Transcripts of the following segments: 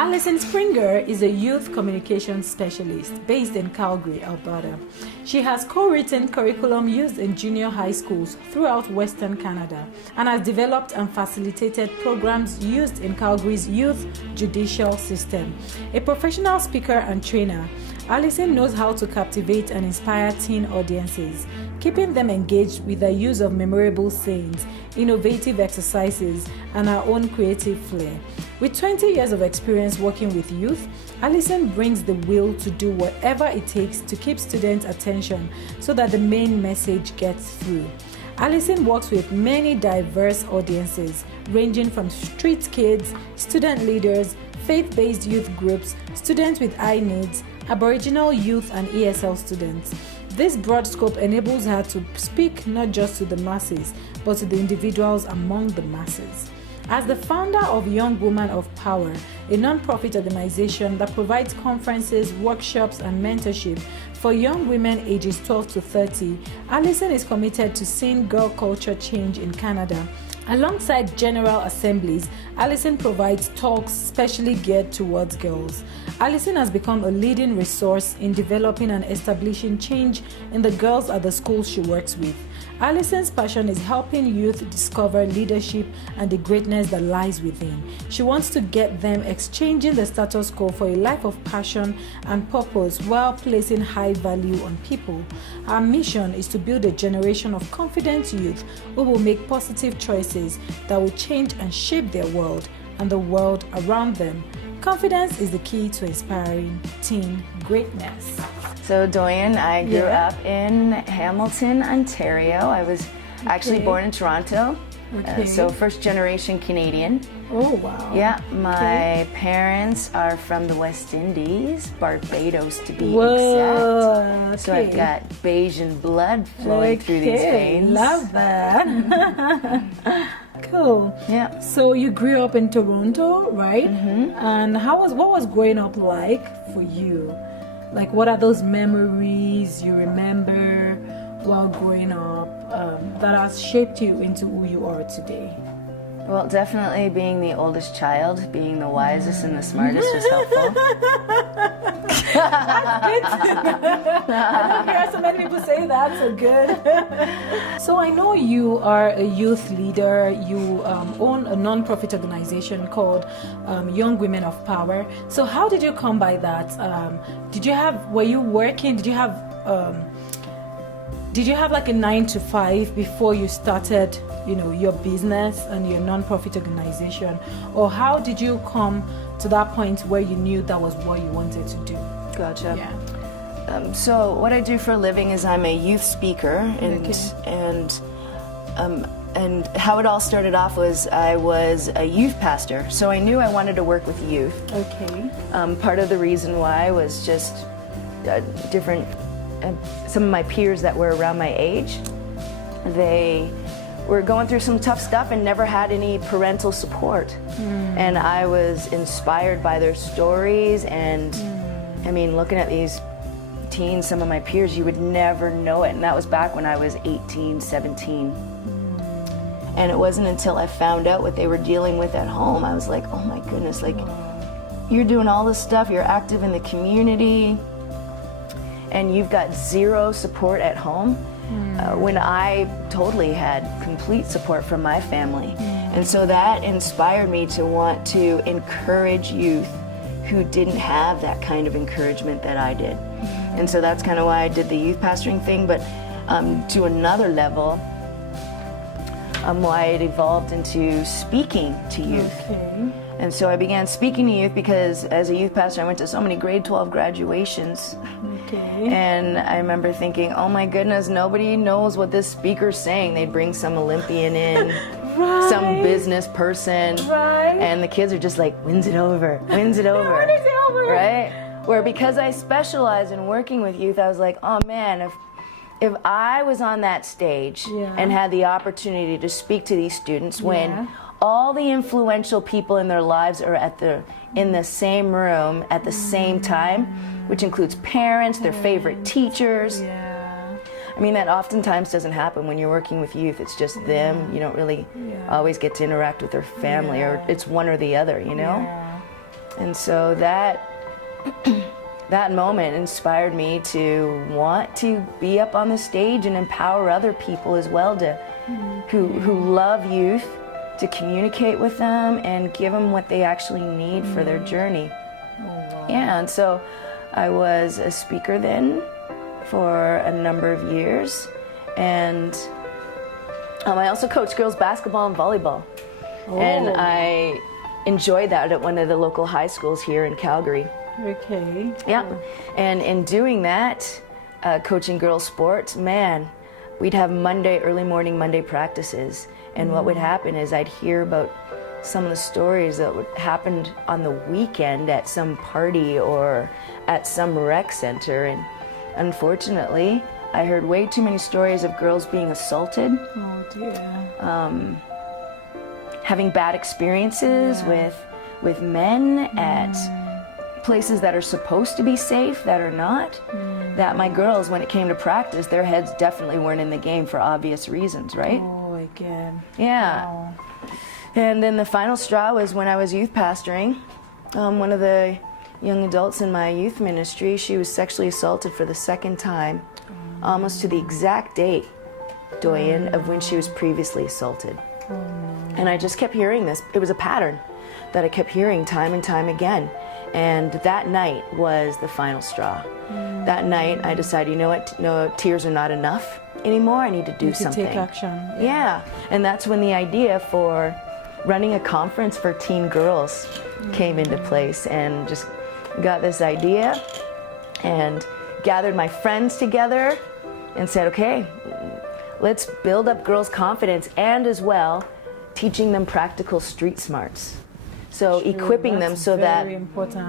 Alison Springer is a youth communication specialist based in Calgary, Alberta. She has co-written curriculum used in junior high schools throughout Western Canada and has developed and facilitated programs used in Calgary's youth judicial system. A professional speaker and trainer, Alison knows how to captivate and inspire teen audiences, keeping them engaged with the use of memorable sayings, innovative exercises, and her own creative flair. With 20 years of experience working with youth, Alison brings the will to do whatever it takes to keep students' attention so that the main message gets through. Alison works with many diverse audiences, ranging from street kids, student leaders, faith-based youth groups, students with eye needs, Aboriginal youth, and ESL students. This broad scope enables her to speak not just to the masses, but to the individuals among the masses. As the founder of Young Women of Power, a non-profit organization that provides conferences, workshops, and mentorship for young women ages 12 to 30, Alison is committed to seeing girl culture change in Canada. Alongside general assemblies, Alison provides talks specially geared towards girls. Alison has become a leading resource in developing and establishing change in the girls at the schools she works with. Alison's passion is helping youth discover leadership and the greatness that lies within. She wants to get them exchanging the status quo for a life of passion and purpose while placing high value on people. Her mission is to build a generation of confident youth who will make positive choices that will change and shape their world and the world around them. Confidence is the key to inspiring teen greatness. So Doyen, I grew up in Hamilton, Ontario. I was actually born in Toronto, so first generation Canadian. Oh wow. Yeah, my parents are from the West Indies, Barbados to be exact. So I've got Bayesian blood flowing through these veins. Love that. Cool. Yeah. So you grew up in Toronto, right? Mm-hmm. And what was growing up like for you? Like, what are those memories you remember while growing up that has shaped you into who you are today? Well, definitely being the oldest child, being the wisest and the smartest was helpful. That's good to know. I don't hear so many people say that, so good. So I know you are a youth leader. You own a non-profit organization called Young Women of Power. So how did you come by that? Were you working? Did you have like a 9 to 5 before you started, your business and your non-profit organization? Or how did you come to that point where you knew that was what you wanted to do? Gotcha. Yeah. So what I do for a living is I'm a youth speaker, and how it all started off was I was a youth pastor. So I knew I wanted to work with youth. Okay. Part of the reason why was just different. Some of my peers that were around my age, they were going through some tough stuff and never had any parental support. And I was inspired by their stories, and I mean, looking at these teens, some of my peers, you would never know it. And that was back when I was 18, 17. And it wasn't until I found out what they were dealing with at home, I was like, oh my goodness, like, you're doing all this stuff, you're active in the community, and you've got zero support at home, when I totally had complete support from my family. And so that inspired me to want to encourage youth who didn't have that kind of encouragement that I did. And so that's kind of why I did the youth pastoring thing, but to another level, why it evolved into speaking to youth. Okay. And so I began speaking to youth because as a youth pastor, I went to so many grade 12 graduations. Okay. And I remember thinking, oh my goodness, nobody knows what this speaker's saying. They'd bring some Olympian in, Right. some business person, Right. and the kids are just like, when's it over? When's it over? When is it over? Right? Where because I specialize in working with youth, I was like, oh man, if I was on that stage and had the opportunity to speak to these students when all the influential people in their lives are in the same room at the same time, which includes parents, their favorite teachers. I mean, that oftentimes doesn't happen when you're working with youth. It's just them. You don't really always get to interact with their family, or it's one or the other, you know? And so that moment inspired me to want to be up on the stage and empower other people as well who love youth, to communicate with them and give them what they actually need for their journey. Oh, wow. Yeah, and so I was a speaker then for a number of years, and I also coached girls basketball and volleyball. And I enjoyed that at one of the local high schools here in Calgary. Okay. Yeah, and in doing that, coaching girls sports, man, we'd have early morning Monday practices, and what would happen is I'd hear about some of the stories that would happen on the weekend at some party or at some rec center, and unfortunately, I heard way too many stories of girls being assaulted. Oh dear. Having bad experiences with men at places that are supposed to be safe that are not. That my girls, when it came to practice, their heads definitely weren't in the game for obvious reasons, right? Oh, again. Yeah. Wow. And then the final straw was when I was youth pastoring. One of the young adults in my youth ministry, she was sexually assaulted for the second time, almost to the exact date, Doyen, of when she was previously assaulted. And I just kept hearing this. It was a pattern that I kept hearing time and time again. And that night was the final straw. That night I decided, you know what, no, tears are not enough anymore. I need to do something. Take action. Yeah. And that's when the idea for running a conference for teen girls came into place, and just got this idea and gathered my friends together and said, okay, let's build up girls' confidence, and as well teaching them practical street smarts. So equipping them so that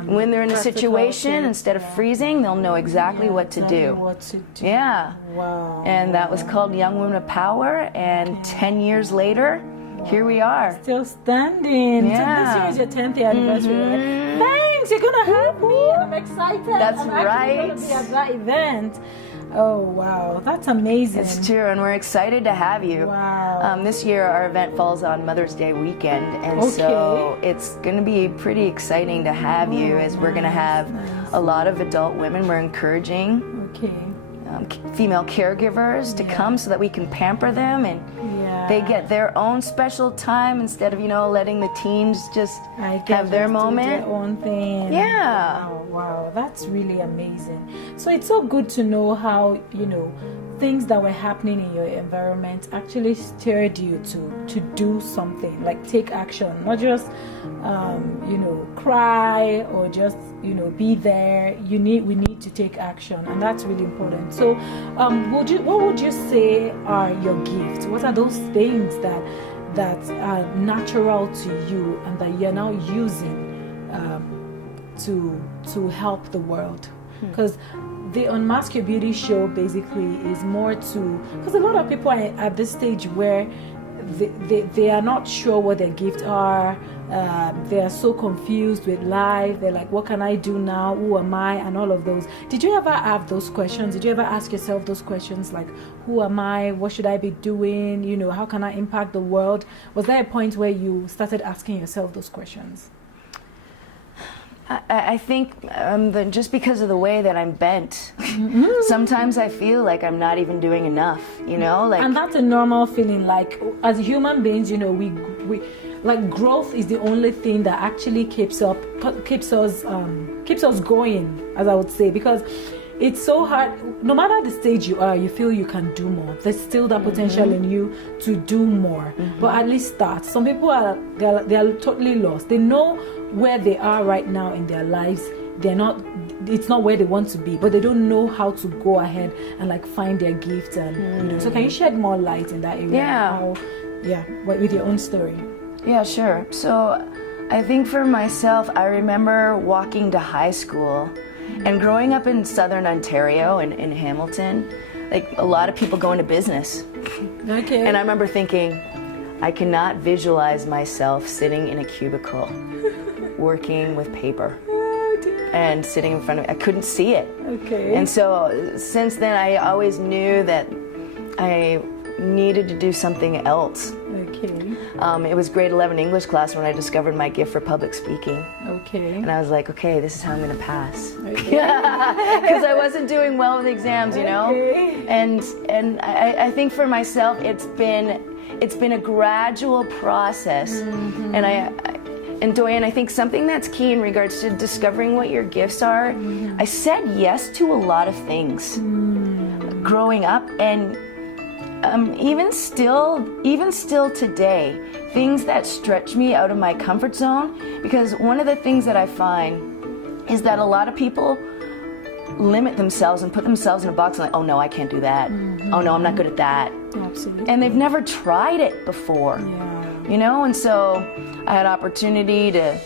when they're in a situation, instead of freezing, they'll know exactly what to do. Yeah. Wow. And that was called Young Women of Power, and 10 years later, here we are. Still standing. Yeah. So this year is your 10th anniversary, right? Thanks, you're going to have me. I'm excited. That's I'm right. going to be at that event. Oh, wow. That's amazing. It's true, and we're excited to have you. Wow. This year, our event falls on Mother's Day weekend, and so it's going to be pretty exciting to have you, as we're going to have a lot of adult women. We're encouraging female caregivers to come so that we can pamper them, and they get their own special time instead of, letting the teens just have their moment. Do their own thing. Yeah. Wow, that's really amazing. So it's so good to know how, things that were happening in your environment actually stirred you to do something, like take action, not just, cry or just, be there. We need to take action, and that's really important. So, what would you say are your gifts? What are those things that are natural to you and that you're now using to help the world? Because the Unmask Your Beauty show basically is more because a lot of people are at this stage where they are not sure what their gifts are. They are so confused with life. They're like, what can I do now? Who am I? And all of those. Did you ever have those questions? Did you ever ask yourself those questions, like, who am I? What should I be doing? How can I impact the world? Was there a point where you started asking yourself those questions? I think just because of the way that I'm bent, sometimes I feel like I'm not even doing enough, And that's a normal feeling. Like, as human beings, we like, growth is the only thing that actually keeps us going, as I would say, because it's so hard. No matter the stage you are, you feel you can do more. There's still that potential in you to do more, but at least start. Some people they are totally lost. They know where they are right now in their lives. It's not where they want to be, but they don't know how to go ahead and find their gifts. And so can you shed more light in that area? With your own story. Yeah, sure. So I think for myself, I remember walking to high school and growing up in southern Ontario and in Hamilton, like a lot of people go into business. Okay. And I remember thinking, I cannot visualize myself sitting in a cubicle working with paper and sitting in front of me. I couldn't see it. Okay. And so since then, I always knew that I needed to do something else. Okay. Okay. It was grade 11 English class when I discovered my gift for public speaking. Okay. And I was like, okay, this is how I'm going to pass. Okay. Because I wasn't doing well with exams, you know? Okay. And I think for myself, it's been a gradual process. Mm-hmm. And Doyen, I think something that's key in regards to discovering what your gifts are, Mm-hmm. I said yes to a lot of things growing up, and even still today, things that stretch me out of my comfort zone, because one of the things that I find is that a lot of people limit themselves and put themselves in a box and like, oh no, I can't do that. Oh no, I'm not good at that. Absolutely. And they've never tried it before. Yeah. You know, and so I had opportunity to,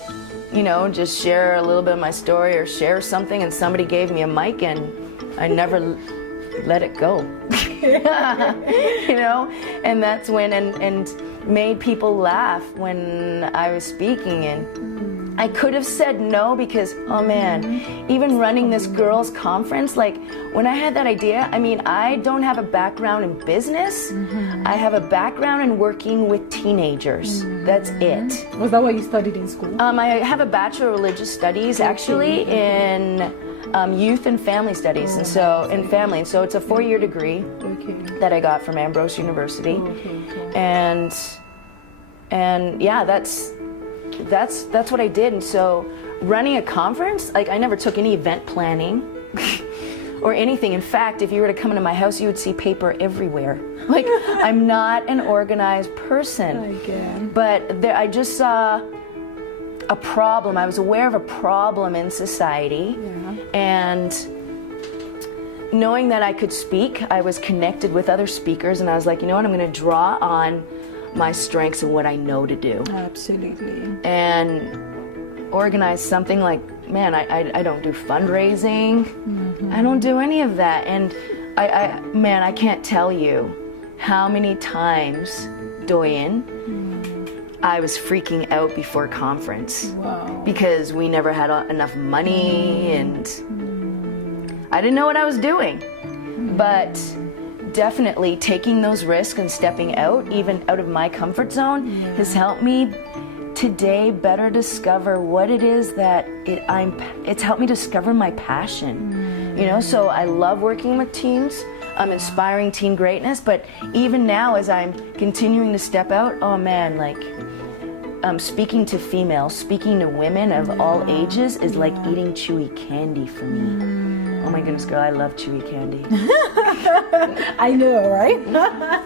you know, just share a little bit of my story or share something, and somebody gave me a mic and I never let it go. You know, and that's when, and made people laugh when I was speaking, and I could have said no because, oh man, even running this girls' conference, like when I had that idea, I mean, I don't have a background in business. I have a background in working with teenagers. That's it. Was that what you studied in school? I have a Bachelor of Religious Studies actually in youth and family studies, and so in family, and so it's a 4-year degree that I got from Ambrose University, and yeah, that's what I did. And so running a conference, like I never took any event planning or anything. In fact, if you were to come into my house, you would see paper everywhere. Like, I'm not an organized person. But I just saw a problem. I was aware of a problem in society, and knowing that I could speak, I was connected with other speakers, and I was like, you know what, I'm going to draw on my strengths and what I know to do. Absolutely. And organize something like, man, I don't do fundraising. I don't do any of that. And I can't tell you how many times, Doyen, I was freaking out before conference. Wow. Because we never had enough money, and I didn't know what I was doing. But definitely taking those risks and stepping out, even out of my comfort zone, has helped me today better discover what it is that it's helped me discover my passion. You know, so I love working with teams. I'm inspiring teen greatness, but even now as I'm continuing to step out, oh man, like speaking to females, speaking to women of all ages is like eating chewy candy for me. Oh my goodness, girl, I love chewy candy. I know, right?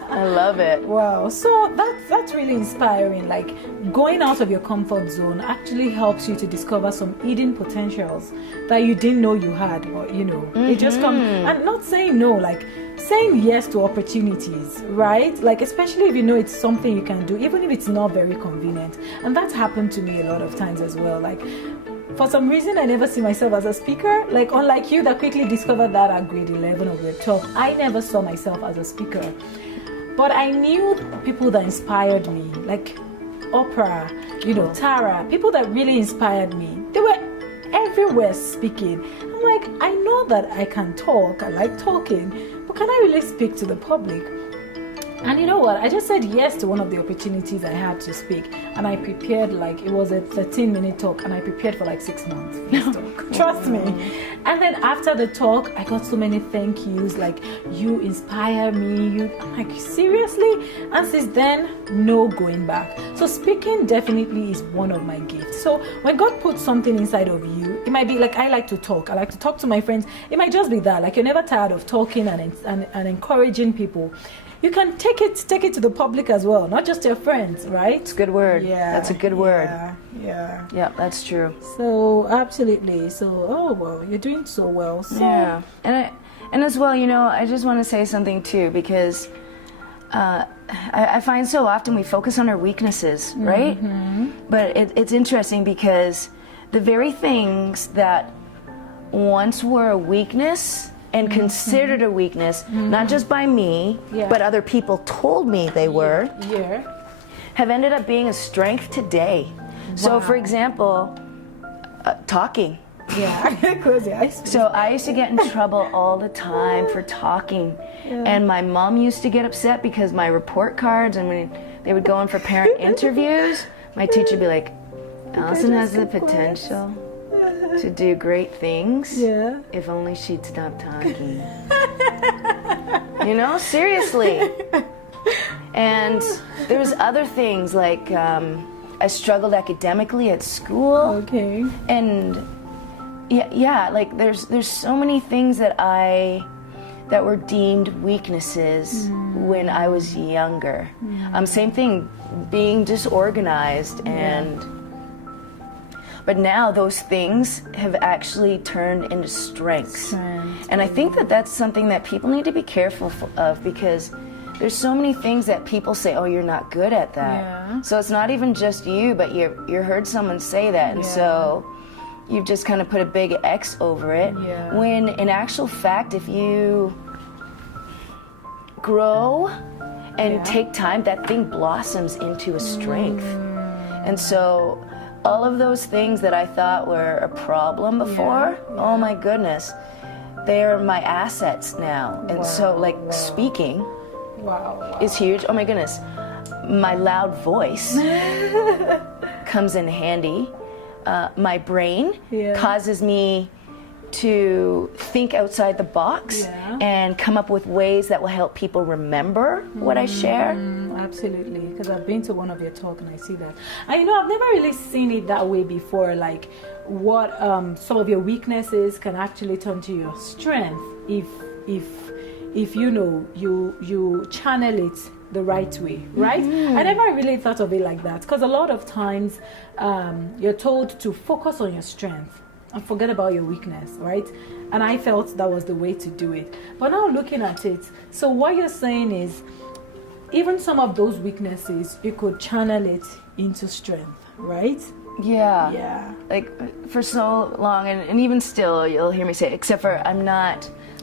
I love it. Wow, so that's really inspiring. Like, going out of your comfort zone actually helps you to discover some hidden potentials that you didn't know you had, or you know, it just comes. And not saying no, like saying yes to opportunities, right? Like, especially if you know it's something you can do, even if it's not very convenient. And that's happened to me a lot of times as well. Like, for some reason, I never see myself as a speaker. Like, unlike you that quickly discovered that at grade 11 or grade 12, I never saw myself as a speaker. But I knew people that inspired me, like Oprah, you know, Tara, people that really inspired me. They were everywhere speaking. I'm like, I know that I can talk, I like talking, but can I really speak to the public? And you know what? I just said yes to one of the opportunities I had to speak, and I prepared, like, it was a 13-minute talk, and I prepared for like 6 months for this talk. Trust me. And then after the talk, I got so many thank yous, like, you inspire me. I'm like, seriously? And since then, no going back. So speaking definitely is one of my gifts. So when God puts something inside of you, it might be like, I like to talk. I like to talk to my friends. It might just be that, like, you're never tired of talking and encouraging people. You can take it to the public as well, not just your friends, right? It's a good word. Yeah. That's a good word. Yeah. Yeah, that's true. So, absolutely. So, oh, well, you're doing so well. So. Yeah. And as well, you know, I just want to say something too, because I find so often we focus on our weaknesses, right? But it's interesting because the very things that once were a weakness and considered a weakness, not just by me, but other people told me they were, have ended up being a strength today. Wow. So, for example, talking. So I used to get in trouble all the time for talking, and my mom used to get upset because my report cards, and they would go in for parent interviews, my teacher would be like, Alison has the potential to do great things. Yeah. If only she'd stop talking. You know, seriously. And there was other things like I struggled academically at school. Okay. And yeah, like there's so many things that were deemed weaknesses when I was younger. Same thing, being disorganized but now those things have actually turned into strengths. And I think that that's something that people need to be careful of, because there's so many things that people say, oh, you're not good at that. Yeah. So it's not even just you, but you heard someone say that, and so you've just kind of put a big X over it. Yeah. When in actual fact, if you grow and take time, that thing blossoms into a strength. And so all of those things that I thought were a problem before, oh my goodness, they're my assets now. And so like speaking is huge. Oh my goodness, my loud voice comes in handy. My brain causes me to think outside the box and come up with ways that will help people remember what I share. Absolutely, because I've been to one of your talk and I see that. And you know, I've never really seen it that way before, like what some of your weaknesses can actually turn to your strength if you know you channel it the right way, right? I never really thought of it like that, because a lot of times you're told to focus on your strength and forget about your weakness, right? And I felt that was the way to do it. But now looking at it, so what you're saying is even some of those weaknesses, you could channel it into strength, right? Yeah. Like for so long, and even still, you'll hear me say, except for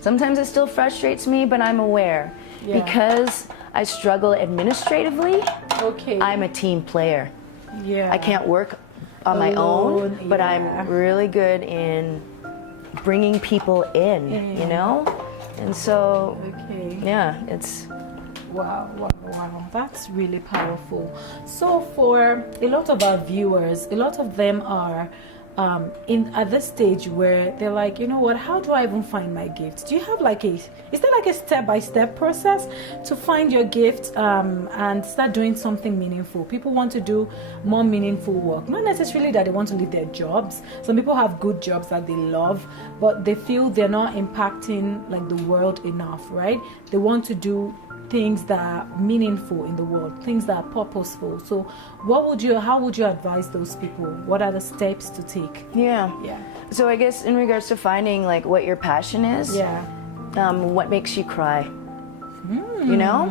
sometimes it still frustrates me, but I'm aware. Because I struggle administratively, I'm a team player. I can't work on my own, but I'm really good in bringing people in, you know? And so, it's... Wow, that's really powerful. So for a lot of our viewers, a lot of them are at this stage where they're like, you know what, how do I even find my gift? Do you have is there like a step-by-step process to find your gift and start doing something meaningful? People want to do more meaningful work, not necessarily that they want to leave their jobs. Some people have good jobs that they love, but they feel they're not impacting like the world enough, right? They want to do things that are meaningful in the world, things that are purposeful. So how would you advise those people? What are the steps to take? Yeah. So I guess in regards to finding like what your passion is, what makes you cry, you know,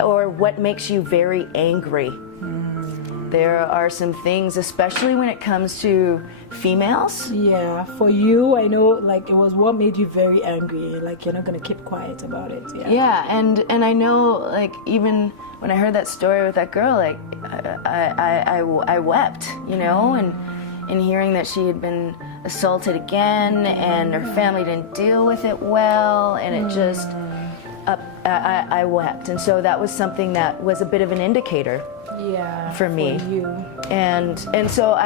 or what makes you very angry. There are some things, especially when it comes to females. Yeah, for you, I know, like, it was what made you very angry. Like, you're not going to keep quiet about it. Yeah, and I know, like, even when I heard that story with that girl, like, I wept, you know, and hearing that she had been assaulted again and her family didn't deal with it well, and it just, I wept. And so that was something that was a bit of an indicator. For me. For you. And so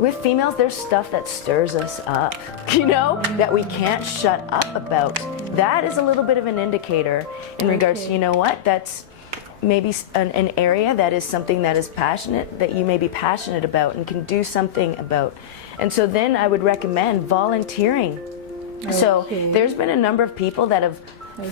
with females, there's stuff that stirs us up, you know, that we can't shut up about. That is a little bit of an indicator in regards to, you know what, that's maybe an area that is something that is passionate, that you may be passionate about and can do something about. And so then I would recommend volunteering. So there's been a number of people that have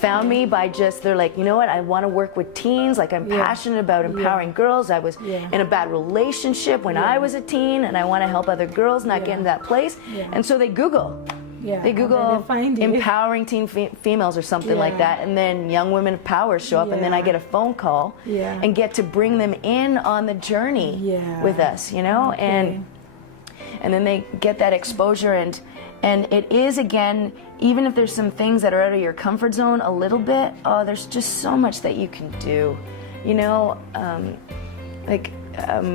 found me by they're like, you know what, I want to work with teens, like I'm passionate about empowering girls. I was in a bad relationship when I was a teen, and I want to help other girls not get in that place. And so they Google empowering teen females or something like that, and then Young Women of Power show up, and then I get a phone call and get to bring them in on the journey with us, you know, and then they get that exposure. And it is, again, even if there's some things that are out of your comfort zone a little bit, there's just so much that you can do. You know,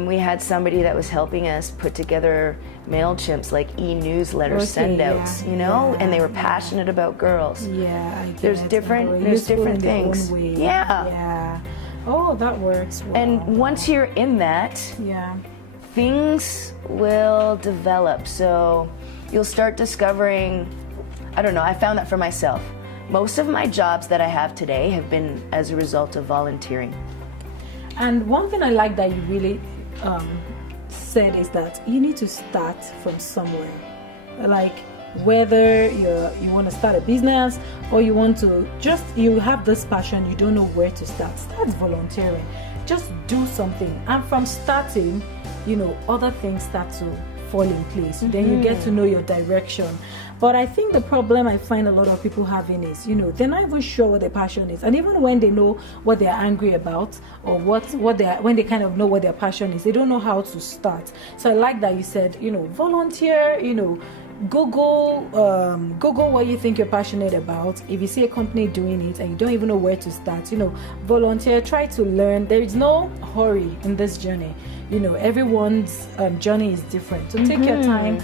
we had somebody that was helping us put together MailChimps, like e-newsletter send-outs, you know, and they were passionate about girls. Yeah, there's different things. Oh, that works. Wow. And once you're in that, yeah, things will develop. So you'll start discovering, I don't know, I found that for myself. Most of my jobs that I have today have been as a result of volunteering. And one thing I like that you really said is that you need to start from somewhere. Like whether you want to start a business or you want to you have this passion, you don't know where to start. Start volunteering. Just do something. And from starting, other things start to fall in place. Then you get to know your direction. But I think the problem I find a lot of people having is, they're not even sure what their passion is. And even when they know what they're angry about or when they kind of know what their passion is, they don't know how to start. So I like that you said, volunteer, Google what you think you're passionate about. If you see a company doing it and you don't even know where to start, volunteer, try to learn. There is no hurry in this journey. Everyone's journey is different. So take your time,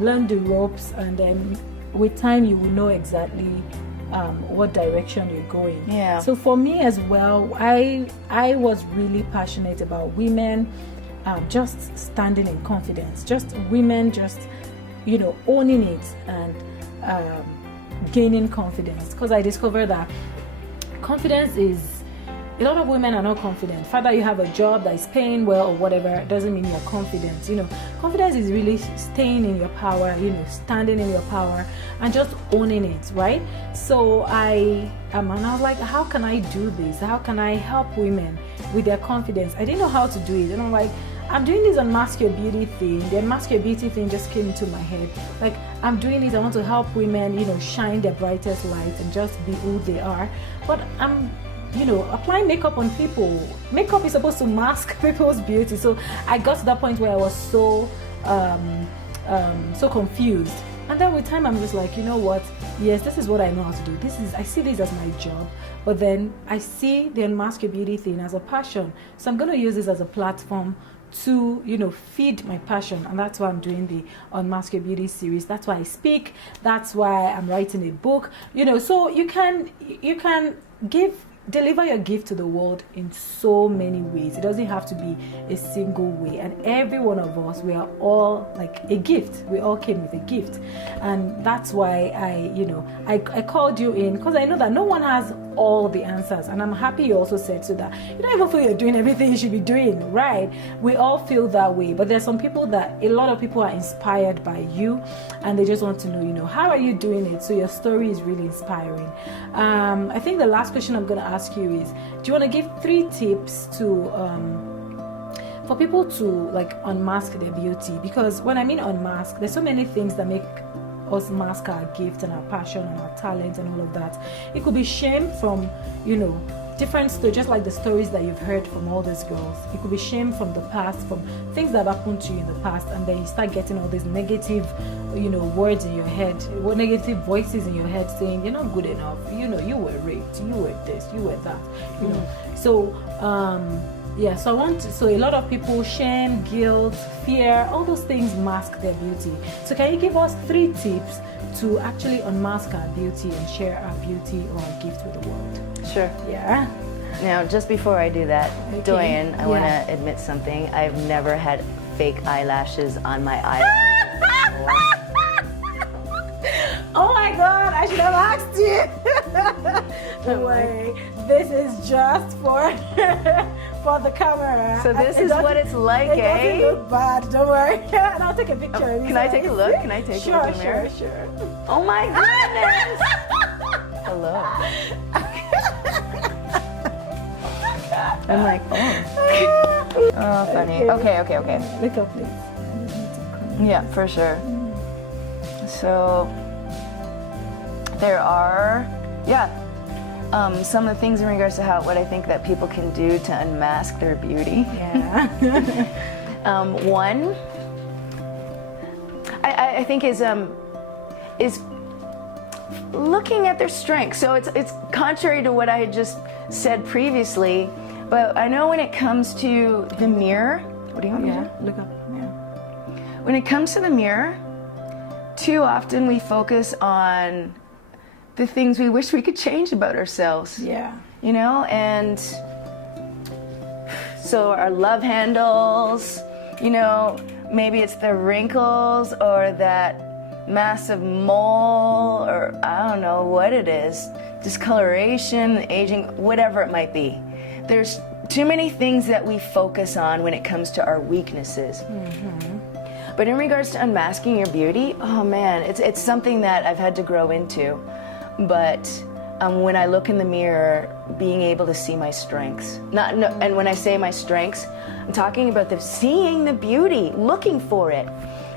learn the ropes, and then with time you will know exactly what direction you're going. Yeah. So for me as well, I was really passionate about women just standing in confidence, just women just owning it and gaining confidence, because I discovered that confidence is, a lot of women are not confident. Whether you have a job that is paying well or whatever, doesn't mean you're confident. Confidence is really staying in your power, standing in your power and just owning it, right? So and I was like, how can I do this? How can I help women with their confidence? I didn't know how to do it. And I'm like, I'm doing this Unmask Your Beauty thing. The Unmask Your Beauty thing just came into my head. Like, I'm doing it, I want to help women, shine their brightest light and just be who they are. But I'm, applying makeup on people. Makeup is supposed to mask people's beauty. So I got to that point where I was so confused. And then with time, I'm just like, you know what? Yes, this is what I know how to do. I see this as my job. But then I see the Unmask Your Beauty thing as a passion. So I'm going to use this as a platform to feed my passion, and that's why I'm doing the Unmask Your Beauty series. That's why I speak. That's why I'm writing a book. So you can deliver your gift to the world in so many ways. It doesn't have to be a single way. And every one of us, we are all like a gift. We all came with a gift, and that's why I called you in, because I know that no one has all the answers. And I'm happy you also said so that you don't even feel you're doing everything you should be doing, right? We all feel that way. But there's some people that, a lot of people are inspired by you, and they just want to know, how are you doing it? So your story is really inspiring. I think the last question I'm going to ask you is, do you want to give 3 tips to for people to like unmask their beauty? Because when I mean unmask, there's so many things that make us mask our gift and our passion and our talent and all of that. It could be shame from different stories, just like the stories that you've heard from all these girls. It could be shame from the past, from things that have happened to you in the past, and then you start getting all these negative words in your head, negative voices in your head saying you're not good enough, you were raped, you were this, you were that, so so a lot of people, shame, guilt, fear, all those things mask their beauty. So can you give us 3 tips to actually unmask our beauty and share our beauty or our gift with the world? Sure. Yeah. Now, just before I do that, Okay. Doyen, I want to admit something. I've never had fake eyelashes on my eyes. Oh my God, I should have asked you. Don't worry, this is just for the camera. So this is what it's like, it eh? doesn't look bad, don't worry. And I'll take a picture of you. Can I take a look? Can I take a look in the mirror? Sure. Oh my goodness! Hello. I'm like, oh. Oh, funny. Okay. Look up, please. Yeah, for sure. So there are, some of the things in regards to what I think that people can do to unmask their beauty. Yeah. One, I think is looking at their strengths. So it's contrary to what I had just said previously, but I know when it comes to the mirror, what do you want me to do? Look up. Yeah. When it comes to the mirror, too often we focus on the things we wish we could change about ourselves. Yeah. And So our love handles, you know, maybe it's the wrinkles or that massive mole, or I don't know what it is, discoloration, aging, whatever it might be. There's too many things that we focus on when it comes to our weaknesses. But in regards to unmasking your beauty, oh man, it's something that I've had to grow into. But when I look in the mirror, being able to see my strengths. And when I say my strengths, I'm talking about seeing the beauty, looking for it.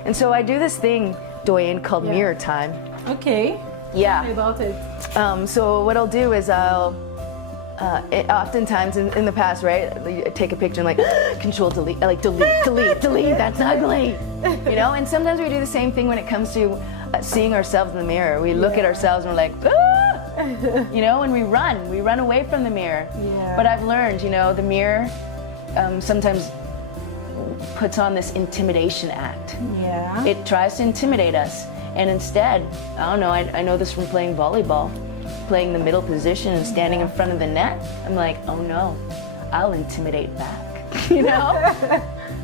And so I do this thing, Doyen, called mirror time. Okay. Yeah. Tell me about it. So what I'll do is oftentimes in the past, right, I take a picture and like, control delete, like delete, that's ugly. You know, and sometimes we do the same thing when it comes to seeing ourselves in the mirror. We look at ourselves and we're like, ah! You know, and we run away from the mirror. Yeah. But I've learned, you know, the mirror sometimes puts on this intimidation act. Yeah. It tries to intimidate us. And instead, I don't know, I know this from playing volleyball, playing the middle position and standing in front of the net. I'm like, oh no, I'll intimidate back, you know?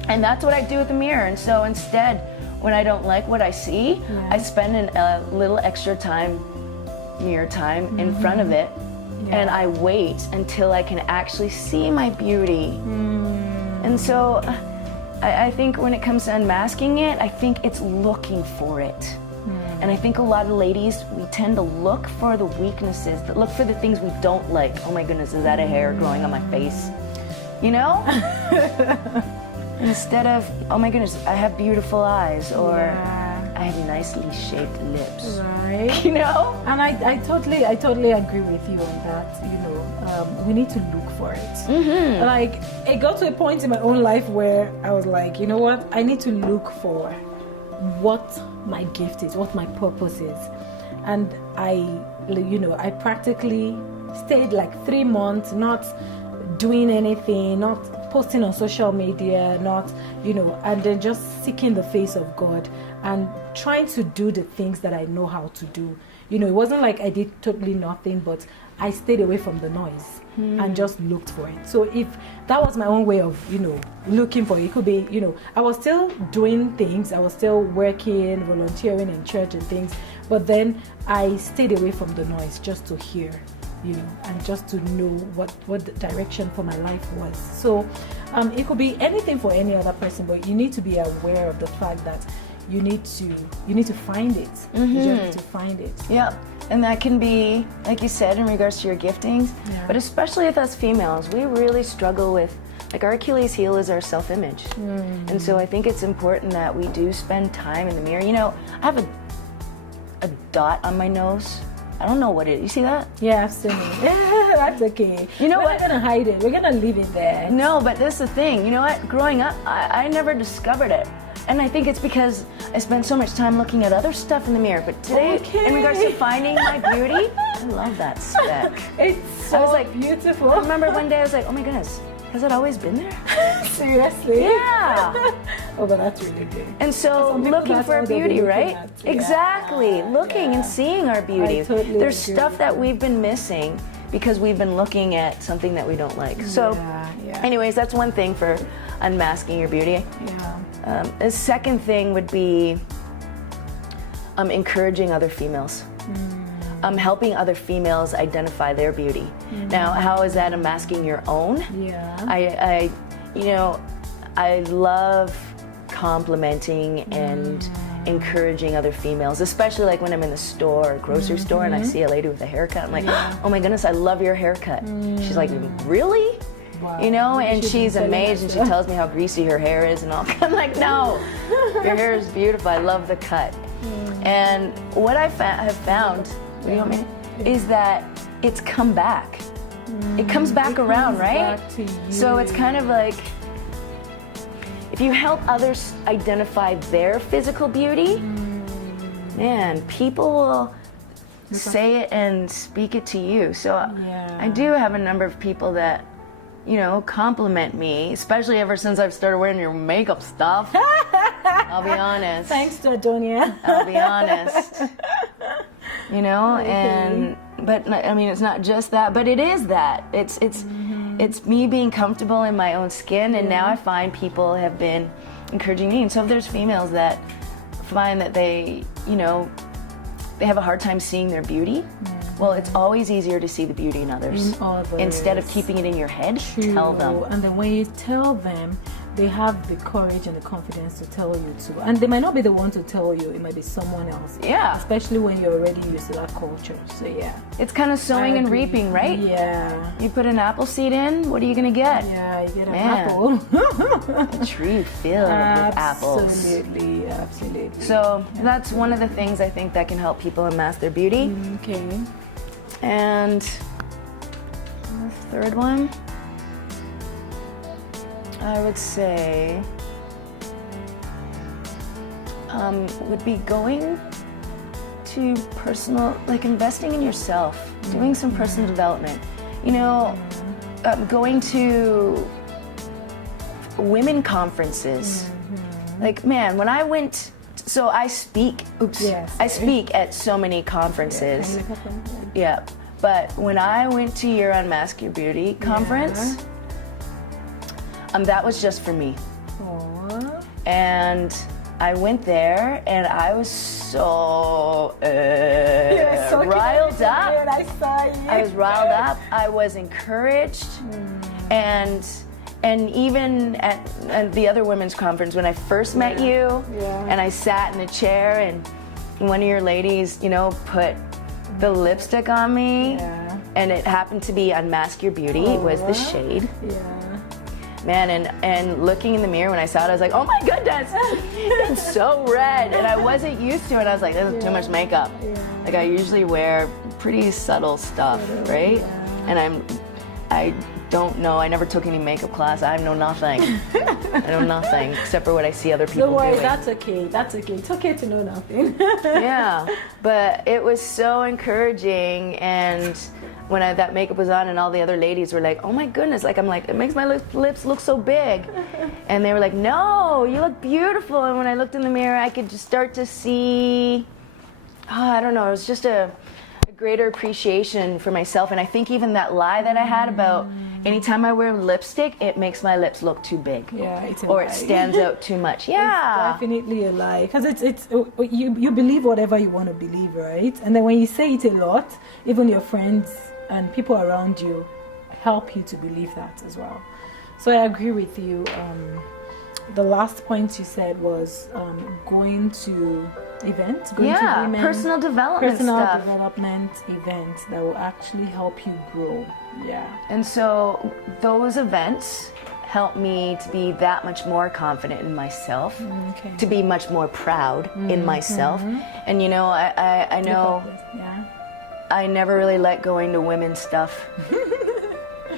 And that's what I do with the mirror. And so instead, when I don't like what I see, I spend a little extra time, mirror time, in front of it. And I wait until I can actually see my beauty. And so I think when it comes to unmasking it, I think it's looking for it. And I think a lot of ladies, we tend to look for the weaknesses, look for the things we don't like. Oh my goodness, is that a hair growing on my face? You know? Instead of, oh my goodness, I have beautiful eyes, or I have nicely shaped lips. Right. You know? And I totally agree with you on that. You know, we need to look for it. Like, it got to a point in my own life where I was like, you know what? I need to look for what my gift is, what my purpose is. And I practically stayed like 3 months not doing anything, not posting on social media, not, you know, and then just seeking the face of God and trying to do the things that I know how to do. You know, it wasn't like I did totally nothing, but I stayed away from the noise and just looked for it. So if that was my own way of, you know, looking for it, it could be, you know, I was still doing things, I was still working, volunteering in church and things, but then I stayed away from the noise just to hear, you know, and just to know what the direction for my life was. So it could be anything for any other person, but you need to be aware of the fact that you need to find it. You just need to find it. Yep. And that can be, like you said, in regards to your giftings, but especially with us females, we really struggle with, like, our Achilles heel is our self-image. And so I think it's important that we do spend time in the mirror. You know, I have a dot on my nose. I don't know what it is. You see that? Yeah, I've seen it. That's okay. You know We're what? not going to hide it. We're going to leave it there. No, but this is the thing. You know what? Growing up, I never discovered it. And I think it's because I spent so much time looking at other stuff in the mirror. But today, in regards to finding my beauty, I love that speck. It's so I was like, beautiful. I remember one day I was like, oh my goodness, has it always been there? Seriously? Yeah. Oh, but that's really good. And so looking for our beauty, right? Exactly. Looking and seeing our beauty. Totally There's agree stuff with that that. we've been missing because we've been looking at something that we don't like. So anyways, that's one thing for unmasking your beauty. The second thing would be encouraging other females. Helping other females identify their beauty. Now, how is that unmasking your own? I love complimenting and encouraging other females, especially like when I'm in the store or grocery store and I see a lady with a haircut. I'm like, oh my goodness, I love your haircut. She's like, really? Wow. You know, and she's amazed and she tells me how greasy her hair is and all. I'm like, no, your hair is beautiful. I love the cut. And what I have found, you know what I mean, is that it's come back. It comes back around, right? Back to you. So it's kind of like, if you help others identify their physical beauty, man, people will say it and speak it to you. So I do have a number of people that, you know, compliment me, especially ever since I've started wearing your makeup stuff. I'll be honest. Thanks to Adonia. I'll be honest. You know, but I mean, it's not just that, but it is that. It's it's me being comfortable in my own skin, and now I find people have been encouraging me. And so if there's females that find that they, you know, they have a hard time seeing their beauty, well, it's always easier to see the beauty in others. Instead of keeping it in your head. True. Tell them. And then when you tell them, they have the courage and the confidence to tell you too. And they might not be the one to tell you, it might be someone else. Yeah. Especially when you're already used to that culture. So yeah. It's kind of sowing and reaping, right? Yeah. You put an apple seed in, what are you gonna get? Yeah, you get an apple. A tree filled with apples. Absolutely, absolutely. So that's one of the things I think that can help people unmask their beauty. Okay. And the third one, I would say, would be going to personal, like investing in yourself, doing some personal development. You know, going to women conferences. Like, man, when I went, so I speak, I speak at so many conferences. Yeah, but when I went to your Unmask Your Beauty conference, that was just for me. Aww. And I went there, and I was so, riled up. I saw you. I was riled up. I was encouraged, and even at the other women's conference when I first met you, and I sat in a chair, and one of your ladies, you know, put the lipstick on me, and it happened to be Unmask Your Beauty. It was the shade. Man, and looking in the mirror when I saw it, I was like, oh my goodness, it's so red. And I wasn't used to it. I was like, this is too much makeup. Like, I usually wear pretty subtle stuff, right? And I don't know, I never took any makeup class. I know nothing. I know nothing except for what I see other people doing. Don't worry, doing. that's okay. That's okay. It's okay to know nothing. Yeah, but it was so encouraging, and when that makeup was on and all the other ladies were like, oh my goodness, like, I'm like, it makes my lips look so big. And they were like, no, you look beautiful. And when I looked in the mirror, I could just start to see, I don't know, it was just a greater appreciation for myself. And I think even that lie that I had about anytime I wear lipstick, it makes my lips look too big. Yeah, it's a or lie. It stands out too much. Yeah. It's definitely a lie. Because it's you believe whatever you want to believe, right? And then when you say it a lot, even your friends and people around you help you to believe that as well. So I agree with you. The last point you said was going to events, going to women, personal development events that will actually help you grow. Yeah. And so those events help me to be that much more confident in myself, to be much more proud in myself. And you know, I know I never really let going to women's stuff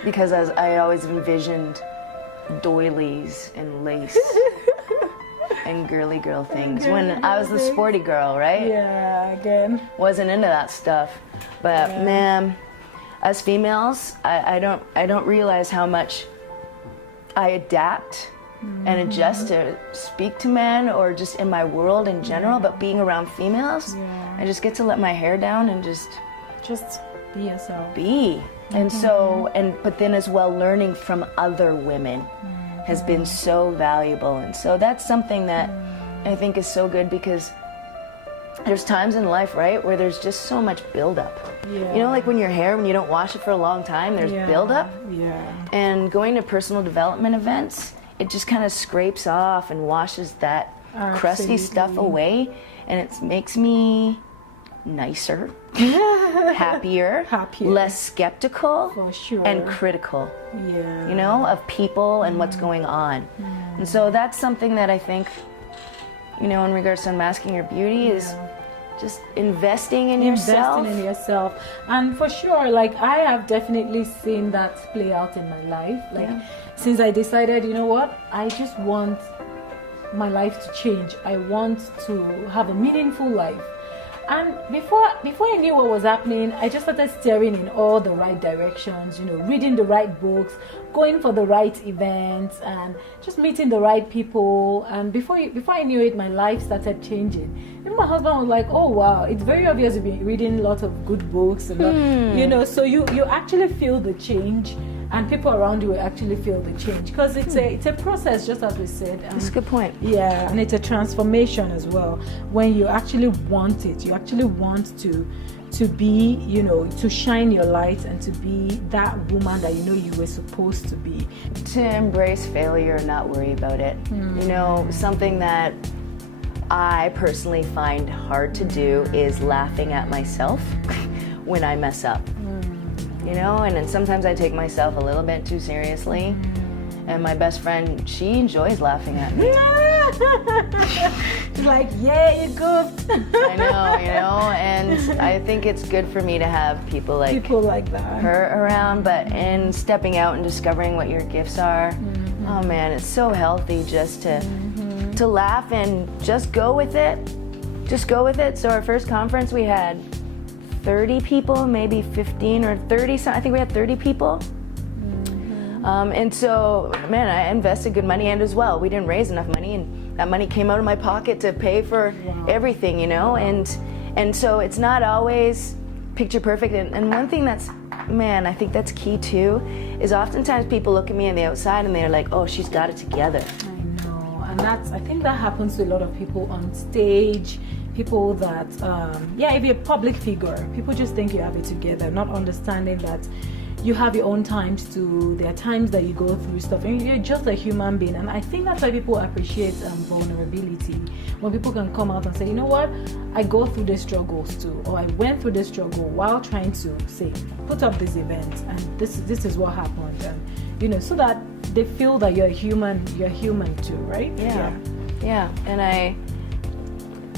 because I always envisioned doilies and lace and girly girl things when I was the sporty girl, right? Yeah, again. Wasn't into that stuff. But man, as females, I don't realize how much I adapt and adjust to speak to men or just in my world in general, but being around females, I just get to let my hair down and just be yourself. And so, but then as well, learning from other women has been so valuable. And so that's something that I think is so good, because there's times in life, right, where there's just so much buildup. You know, like when your hair, when you don't wash it for a long time, there's buildup. And going to personal development events, it just kind of scrapes off and washes that crusty stuff away, and it makes me nicer, happier, less skeptical, for sure, and critical, you know, of people and what's going on. And so that's something that I think, you know, in regards to unmasking your beauty is just investing in yourself. And for sure, like, I have definitely seen that play out in my life. Like, since I decided, you know what, I just want my life to change. I want to have a meaningful life. And before I knew what was happening, I just started steering in all the right directions, you know, reading the right books, going for the right events, and just meeting the right people. And before I knew it, my life started changing. And my husband was like, oh wow, it's very obvious you've been reading lots of good books, and you know, so you actually feel the change. and people around you will actually feel the change, because it's a process, just as we said. That's a good point. Yeah, and it's a transformation as well. When you actually want it, you actually want to be, to shine your light and to be that woman that you were supposed to be. To embrace failure and not worry about it. Something that I personally find hard to do is laughing at myself when I mess up. And then sometimes I take myself a little bit too seriously. And my best friend, she enjoys laughing at me. She's like, yeah, you goofed. I know, and I think it's good for me to have people like that, her around, but in stepping out and discovering what your gifts are, oh man, it's so healthy just to laugh and just go with it. Just go with it. So our first conference, we had 30 people, maybe 15 or 30, I think we had 30 people. And so, man, I invested good money, and as well, we didn't raise enough money, and that money came out of my pocket to pay for everything, and so it's not always picture perfect. And one thing that's, man, I think that's key too, is oftentimes people look at me on the outside and they're like, oh, she's got it together. I know, and I think that happens to a lot of people on stage. People that, if you're a public figure, people just think you have it together, not understanding that you have your own times too. There are times that you go through stuff, and you're just a human being. And I think that's why people appreciate vulnerability. When people can come out and say, you know what, I go through the struggles too, or I went through this struggle while trying to put up this event, and this is what happened, and so that they feel that you're human too, right? Yeah.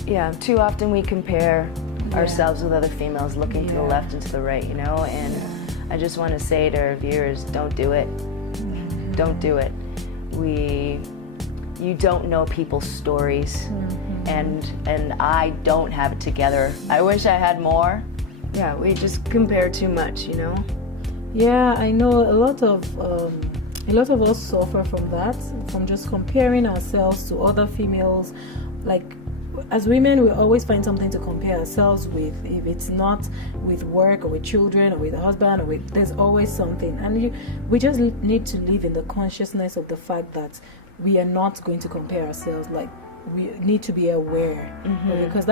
And too often we compare ourselves with other females, looking to the left and to the right, and I just want to say to our viewers, don't do it. Don't do it. You don't know people's stories, and I don't have it together. I wish I had more. Yeah, we just compare too much, Yeah, I know a lot of us suffer from that, from just comparing ourselves to other females. Like, as women, we always find something to compare ourselves with. If it's not with work or with children or with a husband, there's always something. And we just need to live in the consciousness of the fact that we are not going to compare ourselves. Like, we need to be aware, because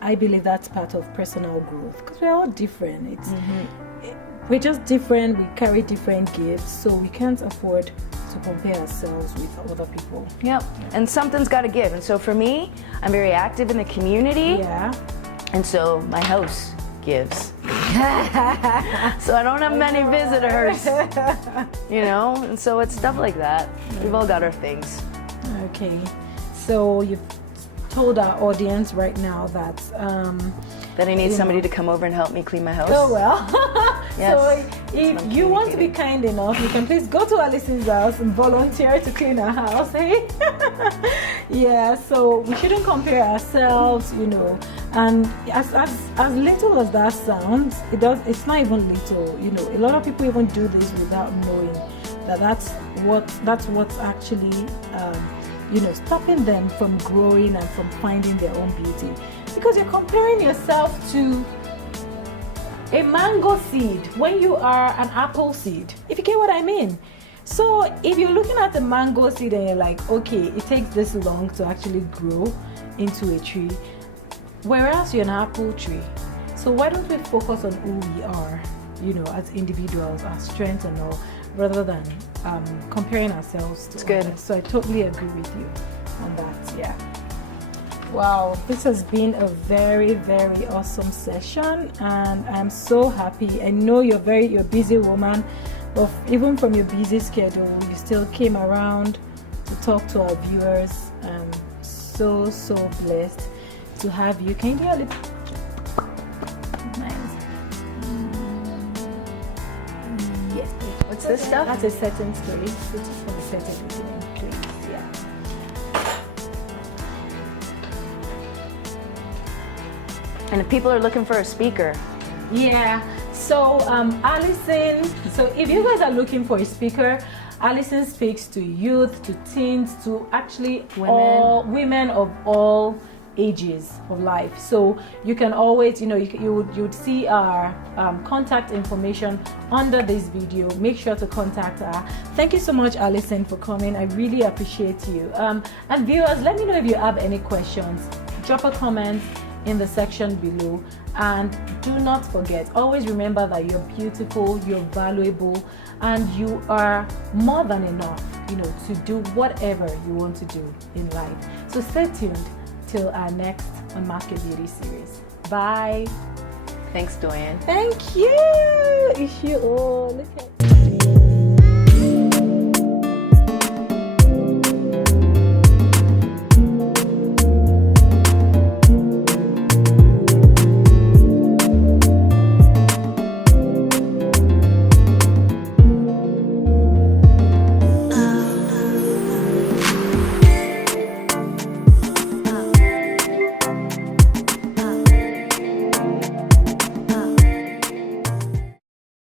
I believe that's part of personal growth. Because we're all different. We're just different. We carry different gifts, so we can't afford to compare ourselves with other people. Yep. And something's got to give. And so for me, I'm very active in the community. Yeah. And so my house gives. So I don't have many visitors, and so it's stuff like that. We've all got our things. Okay. So you've told our audience right now that that I need somebody to come over and help me clean my house. Oh, well. Yes. So if you want to be kind enough, you can please go to Alison's house and volunteer to clean her house, hey? Yeah, so we shouldn't compare ourselves, and as little as that sounds, it's not even little, a lot of people even do this without knowing that's what's actually stopping them from growing and from finding their own beauty. Because you're comparing yourself to a mango seed when you are an apple seed, if you get what I mean. So if you're looking at a mango seed and you're like, okay, it takes this long to actually grow into a tree, whereas you're an apple tree. So why don't we focus on who we are, as individuals, our strengths and all, rather than comparing ourselves to others. Good. So I totally agree with you on that. Yeah. Wow, this has been a very, very awesome session, and I'm so happy. I know you're a busy woman, but even from your busy schedule, you still came around to talk to our viewers. I'm so blessed to have you. Can you do a little? Nice. Yes. What's this stuff? That's a setting spray. This is for the setting spray. Yeah. And if people are looking for a speaker. Yeah. So Alison, so if you guys are looking for a speaker, Alison speaks to youth, to teens, to actually all women of all ages of life. So you can always, you would see our contact information under this video. Make sure to contact her. Thank you so much, Alison, for coming. I really appreciate you. And viewers, let me know if you have any questions. Drop a comment in the section below, and do not forget, always remember that you're beautiful, you're valuable, and you are more than enough, to do whatever you want to do in life. So stay tuned till our next Unmask Your Beauty series. Bye. Thanks, Doyen. Thank you. Look at